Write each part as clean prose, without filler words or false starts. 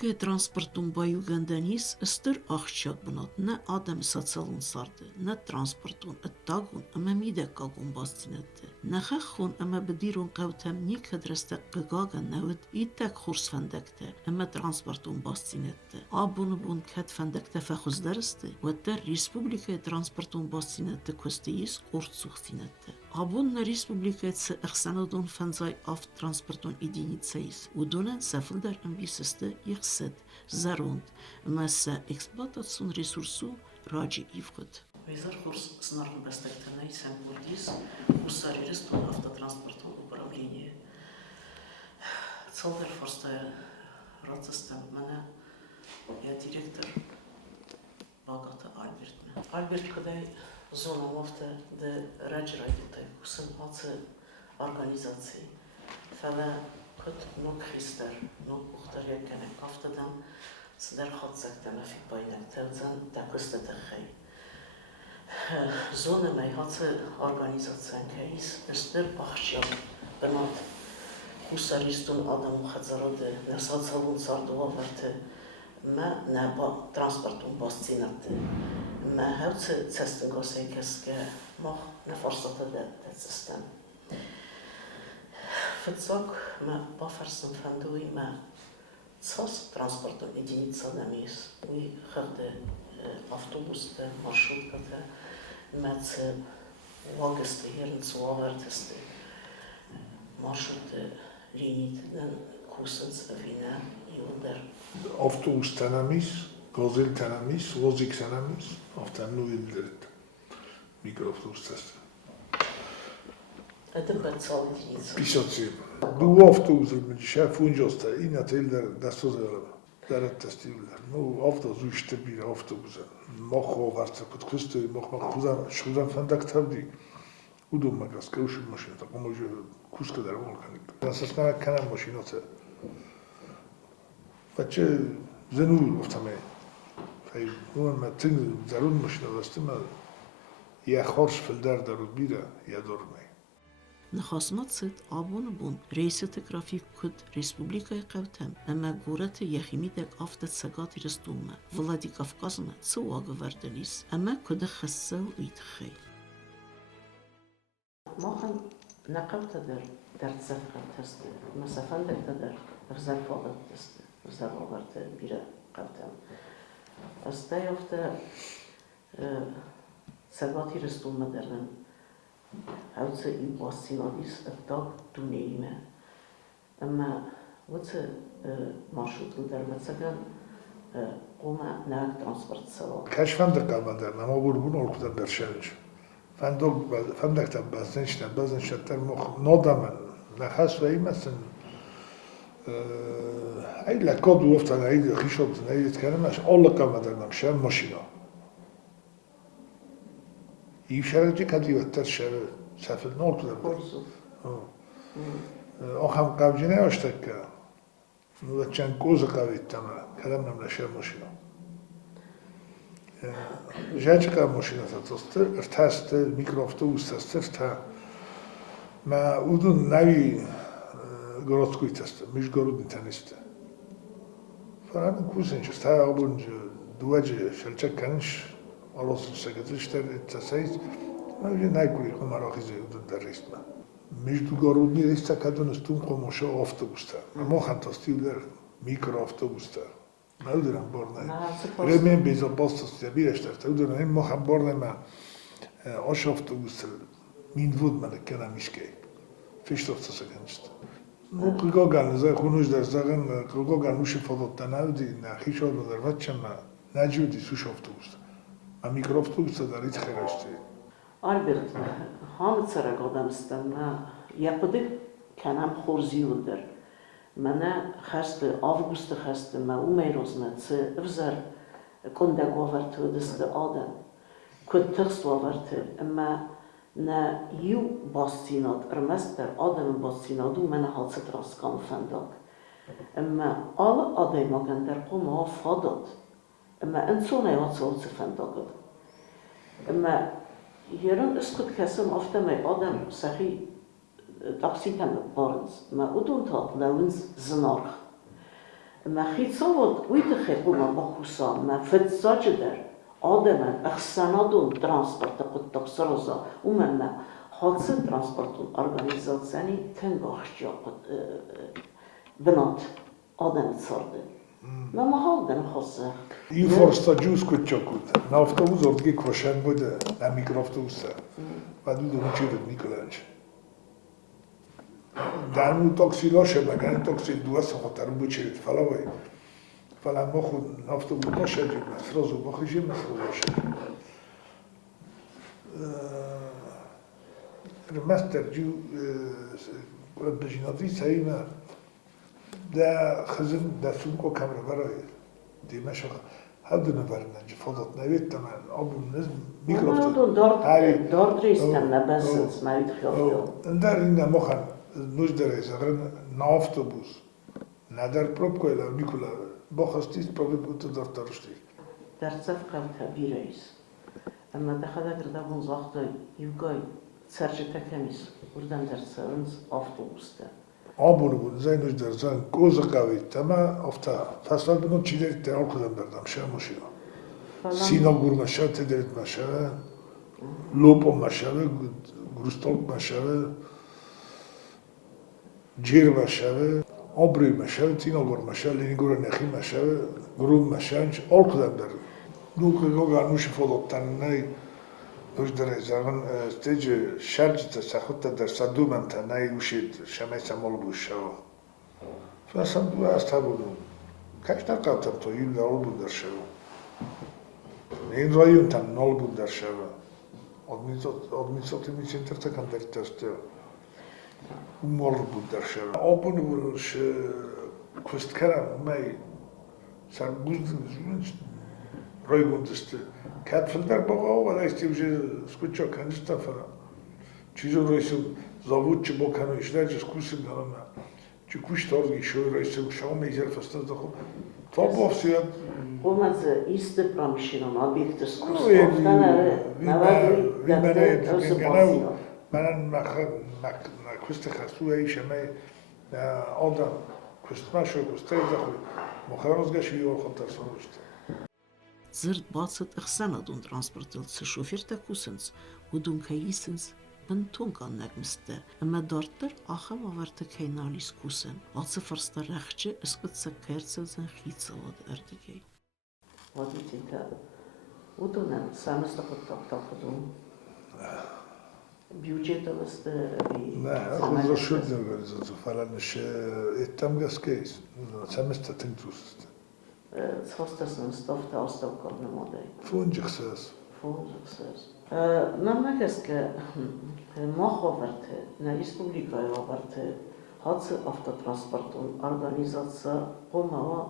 Respublikaya transportun bayugandanis ıstır ahşat bunat ne adam saçalın sardı ne transportun ıttagun ama mide kagun bastinetti. Ne xaxun ama bedirun qavtem ni kadreste qıgagan nevet itek xurs fendekte ama transportun bastinetti. Abunu bun kat fendekte fexuzdarıstı ve der Respublikaya transportun bastinetti kosteyis ortsuxtinetti. Abunna Respublikaya tse ıxsanadun fenzay af transportun idinitsayis u donen sefildar ambisiste يقصد زاروند مسا эксплуатацион ресурсу раджи ивгот. Визар курс снарн бастактанай сэмбурдис курсарирестон автотранспортон управление. Цалдар форстая рацистам мана я директор багата Альбертна. Альберт кадай зона лофта де раджрайдитай кусым ацı организации. Фала كنت نوك خيستر نوك مختار يكنا قفتدم صدر خط زكتنا في باينك توزن تاكست تخي زونة ما يهاتي أورغانيزاتسيون كيس استر بخشيام بنات خساريستون آدم خزراد نسات سالون صاردوا ورت ما نبا ترانسبورتون باستينات ما هاتي تستن قاسي كسك ما نفرصة ده سيستم Фицок ма бафарсен фандуи ма цас транспорту единица на мис. Уи хърде автобусте, маршрутката, меце лагесте, хернце лавертесте, маршруте, линиите, ден кусенц авина и удар. Автобус танамис, газел танамис, лозик танамис, автан ну илдерет. Микроавтобус тесте. Это бацал единица. Писоци. Ду автобус шеф унжоста ина телдер дастозер дарат тестилдер. Ну автобус уште бир автобус. Мохо варца куткусте мохо хузам фандактавди. Удум магас кеуши машина та поможе куска дар волканик. Насасна канам машиноте. Фаче зену автаме. Фай ну ма тин зарун машина дастма я хорш филдер дару бира я дорме. Նխասմացըտ աբոնը բուն ռեյսըտը գրաֆիկ կուտ ռեսպուբլիկայի կավթեմ, əmə գորətը եխիմիդեք ավտը ծագատ իրստումը, վլադի կավկազմը ծուագը վարդելիս, əmə կուդը խսսը ու իտխեյ. Մոխն նaqavtը դեր ծավկան թստը, մասաֆանդək դեր վրզարվաղըտ թստը, վրզարվաղըտը բիրը կավթեմ. Աստայ ավտը ծագատ իրստումը դերնեմ, Houdt in Bostinadis het dag toenemen. Maar wat ze marshrutten daar met zeggen, komen naar transport zelf. Kaç fındık kalmadı, ama vurgun orkuda derşeniz. Fındık da bazen şartlar nodamen, nefes vermesin. Ayla kod luftan ayda hişoltun ayda kelimez, Allah kalmadı namşen maşina. İşareti kadıyatlar şerre. Sefil ne oldu da? O ham kavcine açtık ki. Bu çen kozu kavit tamam. Kalemle şey maşina. Jacka maşina tatostır. Erteste mikroavtobus tatostır ta. Ma udun navi городской тесто, межгородный тенисте. Фаран кусенч, ста обунж дуаджи шелчак канш, алосын секретарштер тесайс. Мавже найкури хомарахизе удун даристма. Междугородный рейста кадонс тун хомоша автобуста. Мохан тостилер микроавтобуста. Наудерам борнай. Ремен безопасности бирештер. Удун мохан борнай ма ош автобуста мин вуд мана канамишкей. Фиштофта секенст. Ну, кылган за хунуш дар заган кылган уши фолотта навди на хишода дар вачма наджуди суш автобуста. А микроавтобуста дар итхерашти. Albert, hamı çaraqadamstan ma yapıdık kanam xorziyuldur. Mana xastı avgustda xastı ma umeyrozna tsı vzar konda govartı dısdı adam. Kuttırst govartı ama na yu bastinat ermester adamın bastinadu mana halsa traskan fandak. Ama ala aday magandar qoma fadat. Ama insona yatsı fandak. Ama Hieron اسكت كاسم أفتمي آدم سخي تقصي تام بارنز ما أدون تات لونز زنارخ ما خیتصاوت ویدخه قوما بخوصا ما فتزاج در آدم اخسانادون ترانسپورت قد تبصرزا وما حادثة ترانسپورتون ارگانیزاتسانی تنگاخشجا قد بنات آدم تصارده ما محال دن خاصه این فرستا جوز کد چاکود نافتوز اردگی کروشن بوده نه میکروفتوزه و دو دو چیرد میکلنج در اون تاکسیلا شد مگه تاکسیل دو ساعت رو بچرید فلا ما خود نافتوز نشدیم سرازو بخشیم سرازو شد الماستر جو قلت بجناتي سايما دا خزن دا سونكو كاميرا براي دي ماشا هادو نبرنا فضت نبيت تمام ابو النزم ميكروفون دار دريستم نبسط ما يتخيل ندار إننا مخن نوش دري زغرن نافتوبوس ندار پروب کويلا ميكولا بخستيس پروب بوتو دفترشتي در صفقة كبيرة اما دخل کرده بون زاخته یوگای سرچه تکمیز بردن در سرنز آفتوبوسته آبونو بود زینوش در زن گوز قوی تما افتا فصل بنو چی دارید ترال کدام بردم شه ماشینا سینا گور مشه تدرید مشه لوپو مشه گروستالک مشه جیر مشه آبری مشه تینا گور مشه لینی گور نخی مشه گروم مشه آل کدام در نو که گانوش فلوتن نه دوش در زمان استیج شرج تسخط در صدو من تنهی وشید شمای سمال بوشه فاصلا دو است بودم کاش نکردم تو این دار بود در شو این رایون تن نال بود در شو آدمیزاتی میشن تر تکان در تست مال بود در شو آبون بودش کست کردم می سرگوز رای گندسته كانت في الدربغة ولا يستيوجي سكوتشو كان يستفرا چیزو رئیس زاوود چه با کنو اشتر جس کوسیم دارم چه کوش تارگی شوی رئیس شما میجر فستاد دخو تا بافسیاد قومت ایست پرامیشنان آبیکت سکوس گفتن نوادوی دفته اوز باسیاد من کست خستو ای شمای آدم کست مشو کست دخوی مخیرانز گشی یور خود ترسانوشت زرد باتست اخسانادون ترانسپورتل شوفير تاكوسنس ودون كايسنس بنتون كان نجمسته اما دارتر آخر وورت كيناليس كوسن آتس فرستا رخچه اسقط سكرت زن خيت سواد اردگي وادي تيتا ودونا سامستا قد تاخدون بيوجيتا بس لا خود رو شد نگریزد فعلا نشه اتم گس کیس سامستا تنتوست Svastasın stofta ostavkorna modej. Fungiksas. Fungiksas. Намагеска моховарте на республика варте хац автотранспортун организация помала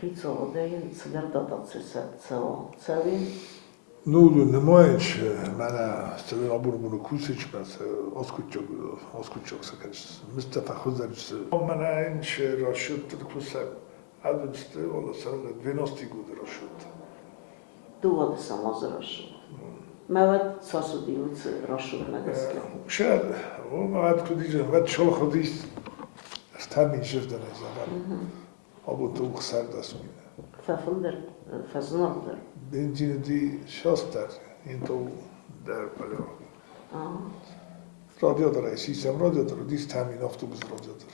хицоводейн цдердатацеса цавин Ну, не можеш мене стали обурбуну кусич, бас оскучок сакаш. Мустафа Хузарич. Мене інше розшут кусак. Adventiste valla sarılı 90 gudur roşut. Duvada samaz roşut. Mevet sasu diluc roşut nagaske. Şad, o mevet kudice, vet şol kudis. Stami jivden zaman. Abu tu xsar dasmine. Fafıldır, faznardır. Benzini di şastar, into der palo. Radyoda sistem radyoda, dis tamin avtobus radyoda.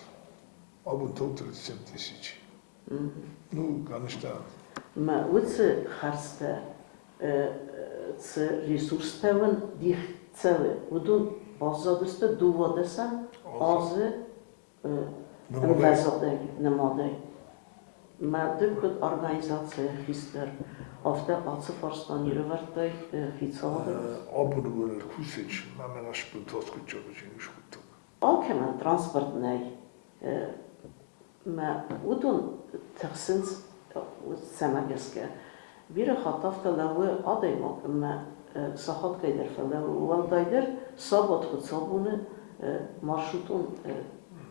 Abu tu tradisyon tisici. Ну, конечно. ما وتس خرسته ц ресурстевен дих цели. Удун базадысты дувадысан азы везадeg немадeg. ما дыкут организация хистер after atsı farstani rövertay хицалады. Abunu böyle kusic, men aşpun toskutça bacını şuttuk. Alkemen transport ney. ما ودون تخسنس سماجسكا بير خطفت لو قديمه اما صحات كيدر فلو والدايدر صابت خد صابونه مارشروتون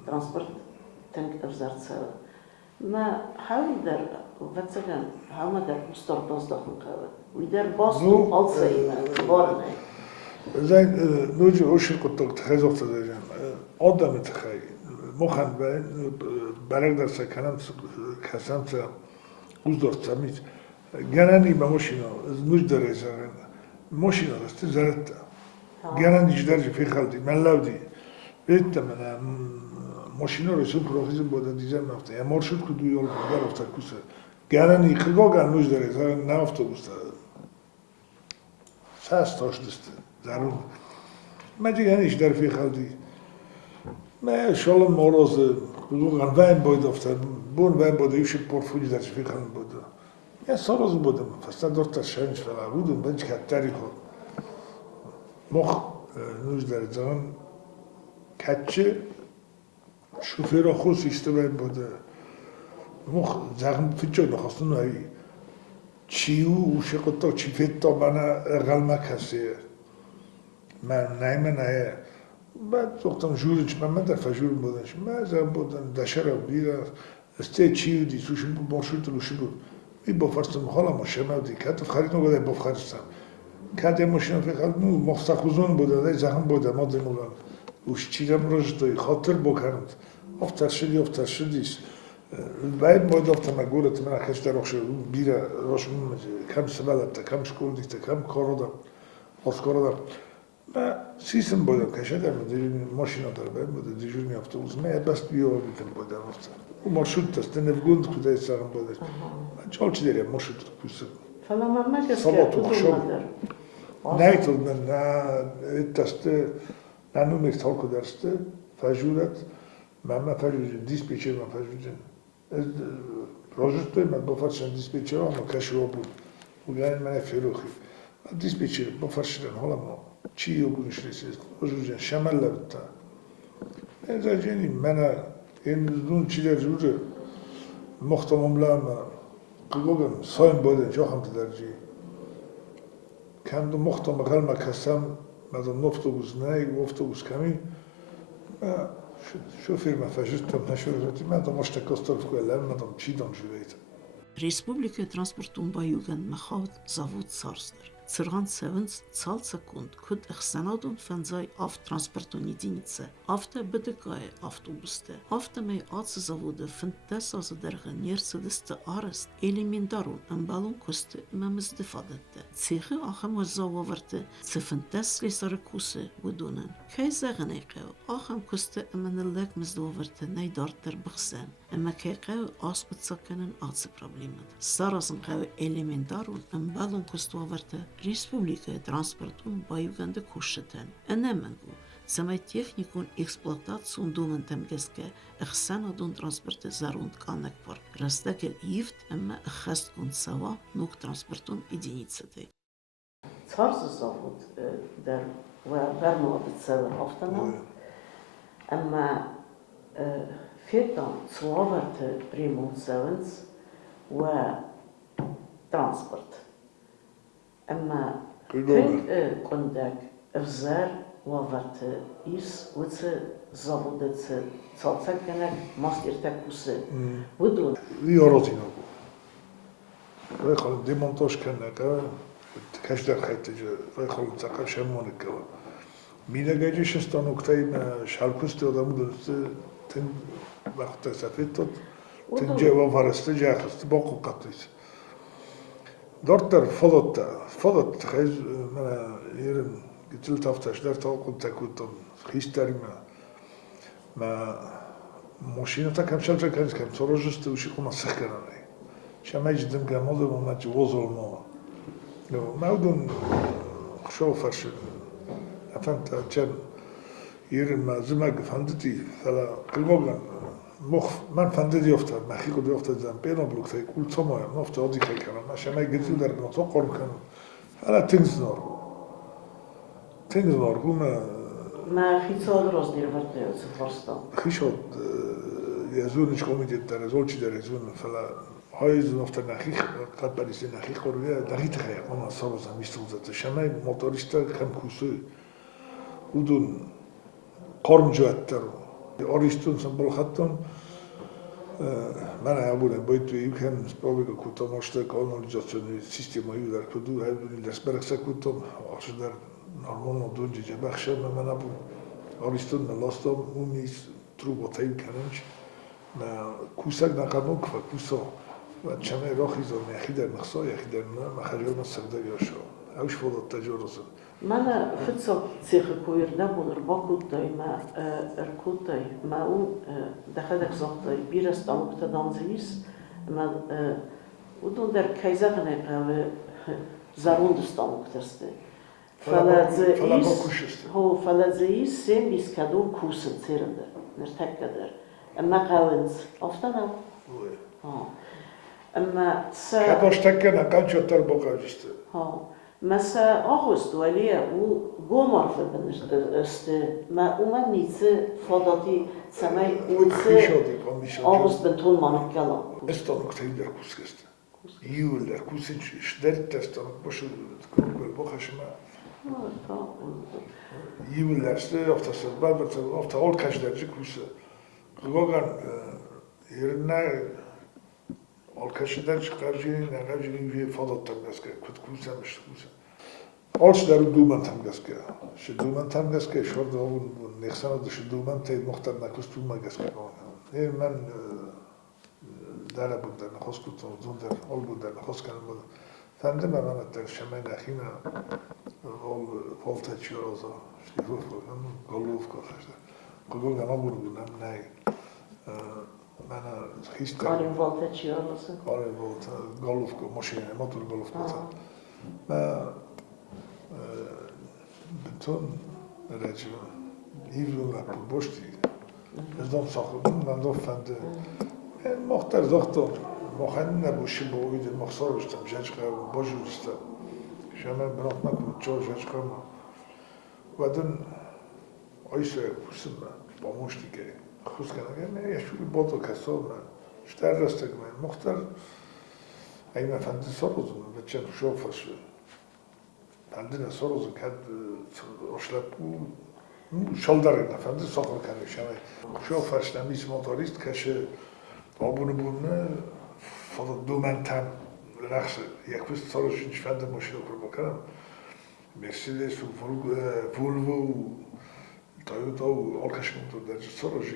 ترانسبورت تنك ارزارت سوا ما حاول در واتسكن حاول در مسترداز داخل قوة ويدر باستو alsayma بارنه زين نوجي اوشي كنت تخيزوفت دارجان آدم تخيل مخن برق در سکنم kasam sa uzdort samit. Genani ma moshino, nujdare zagan. Moshino rast zarata. Genani jdarji fi khaldi, man lavdi. Bitta mana moshino resul profizm boda dizem nafta. Ya morshut kudu yol boda rafta kusa. Genani khigogan nujdare zagan na avtobusta. Sas toshdist zarun. Ma jigani jdar fi khaldi. Ma shalom moroz kudugan vain boda afta. Bun vain boda yushik porfuj dar fi khaldi boda. Ja سالز بودم فستا دورت شنج فلا بودم بنج کتری خود مخ نوز در زمان کچه شوفیر خوش استباید بوده مخ زخم فیچو نخواستن هایی چیو وشه قطع چی فیتا بنا غلمه کسیه من نایمه نایه بعد وقتم جورج من در فجور بودنش من زن بودن دشره بیره استه چیو دی سوشن بود باشوت روشی بود بفرستم حالا ماشین دی که تو خرید نگذاری بفرستم که ماشین فکر نو مستخوزون بوده دی زخم بوده ما دنبال وش چیزم روش دوی خاطر بکنند افتر شدیست باید باید افتر مگولت من اخش در روش بیره روش کم سبلت کم شکردیت کم کارو دم کارو دم ما سیستم بودم که شده ماشین داره باید بوده دیجوری اتوبوس ما بس بیاوردیم بوده افتر و marşrut است نفگوند کدای سرم بوده چال چی داریم marşrut کوسه فلا ما جست sabah که akşam neydi ben eteste nanum ek talk derste fajurat mama fajurat dispatcher ma fajurat projeto ma bofachan dispatcher ma kaşo bu ugan ma feroxi dispatcher bofachan hala ma çi yok nişlesiz ojujan şamallabta ezajeni mana این چیزی جوره مختمم لام قلوبم سایم بوده جا هم تدرجی کندو مختم قلم کسم مدام نفتوبوس نه گفتوبوس کمی شوفیر ما فجرتم نشورتی مدام مشتکستر فکر مدام چی دام جویت Ռեսպուբլիկա տրանսպորտում բայուգան մխավտ զավոտ սարստր Цырган севенс цал секунд куд эхсанадун фензай автотранспортун единица. Авто БДК автобусте. Автомей ацы завода фентес азы дәргән Мерседесте арест элементарун амбалун косты мамыздыфадетте. Цехы ахам азававарты цефентес лесары кусы будунан. Кайзаган айқау ахам косты аманыллак мыздаварты найдартыр бықсан. Ama kayqav aspıt sakının atsı problemet. Sarasın qav elementarun ambalun kustuavarta Respublika transportun bayuganda koşatan. Anamengu, samay texnikun eksploatatsiyon duman temgeske ixsanadun transporte zarund kanak var. Rastakel yift ama xastkun sava nuk transportun единицаты. Царсы завод der vermoed hetzelfde afgenomen. Maar Fetan zwaaverte primul sevens wa transport. Ama vind kondak evzer waaverte is wetse zavodetse zaltsakenek mastirtek kuse. Budun. Wie orotino. We gaan demontage kennen, kashder khaytje. We gaan tsaqaf shamonik. Mina gajиш stan oktay shalkuste odamudste ten وقت سفیدت تنجه و فرسته جاخست باقو قطعیت دارتر فضت خیز من یرم گتیل تفتش در تاقل تکوتم خیش داریم ما ماشینه تا کم شلچه کنید کم سراجسته وشی خونه سخ کنه شما جدیم که ماده و ما چه وزول ما اودون خشاو فرش افنت چن یرم زمگ فندتی فلا قلبوگن من فندی افتاد مخیکو دی افتاد زن بینا بلوکتای کول تمایم نفت آدی که کنم نشه من گذیل در بنا قرم کنم حالا تنز نارگو ما خیصاد راست دیر ورده از فرستان خیشاد یزونش کومیدید در ازولچی در یزون فلا های زن افتاد نخیخ قد بریسی نخیخ قرویه دقیق خیلی من سال زن میستوزد شمای موتوریستا کم کوسوی اودون قرم جوات ترو آریستون سنبال خطم من ابونه باید توی یکم سپاویک کوتاه ماشته کانالیزاسیون سیستمی در کدو هایدونی دست برکسه کوتاه آخر در نرمان دونجی جبخشه من ابون آریستون نلاستم اونیس تروباتایی کننش كوسك نقدم كفا كوسا وشمع راخي زون يخي در نخصا يخي در ما خجل ما سقدا ياشوا أوش فضل التجارز Mana fitsa tsikh koyr da bulur bakutay ma erkutay ma u dakhadek zohtay biraz tamukta danzis ma udun der kayzagne qave zarundus tamuktaste falazis sem bis kadun kusen tsirende ner tekkader amma qavens oftan amma sa كبرش تكنا كان شو تربو قاجست Mesela Ağustos aliye u gomar fedinist ma uman nitse fadati samay utse Ağustos benton manak gala. استانك تيدر كوسكست يولر كوسج شدرت استانك باش تكون بوخش ما يولر است افتاسد بعد افتا اول كاش درجه كوس غوغان يرنا اول كاش درجه قرجين نغاجين في فضل تمسك كنت كوسا مش كوسا اولش در دومن تمسك شدومن تمسك شورد اون نخسنا دش دومن تي نقطه نكستو ماجسك من داره بود در نخست کت زون در آل بود در نخست کنم بود فهمده من در شمای نخینا آل فالتا چیارازا شیفوف کنم گلوف کنشده گلوف کنم بودم نه من خیست Karin falta çiğarası. کاری بود گلوف کن ماشینه موتور گلوف کنم من بتون رجیم هیچون لپور باشتی از دام ساختم من دام فهمده مختار زختم مخن نبوشی با اوید مخصار بشتم جنج قرار باجو بستم شما برات نکن چهار جنج قرار و دن آیسو پوسم با مشتی که خوز کنم یه شوری بادو کسا من شتر رسته کنم مختار ایمه فنده ساروزم بچه شو فشو فنده ساروزم کد اشلپو شالداره نفنده ساخر کنه شما شو فش نمیز موتوریست کشه آبونه بونه فقط دو من تام رخص یک وقت سالش نشفند ماشین رو بکنم مرسیدس و ولوو تایوتا و آلکش موتور در سالشی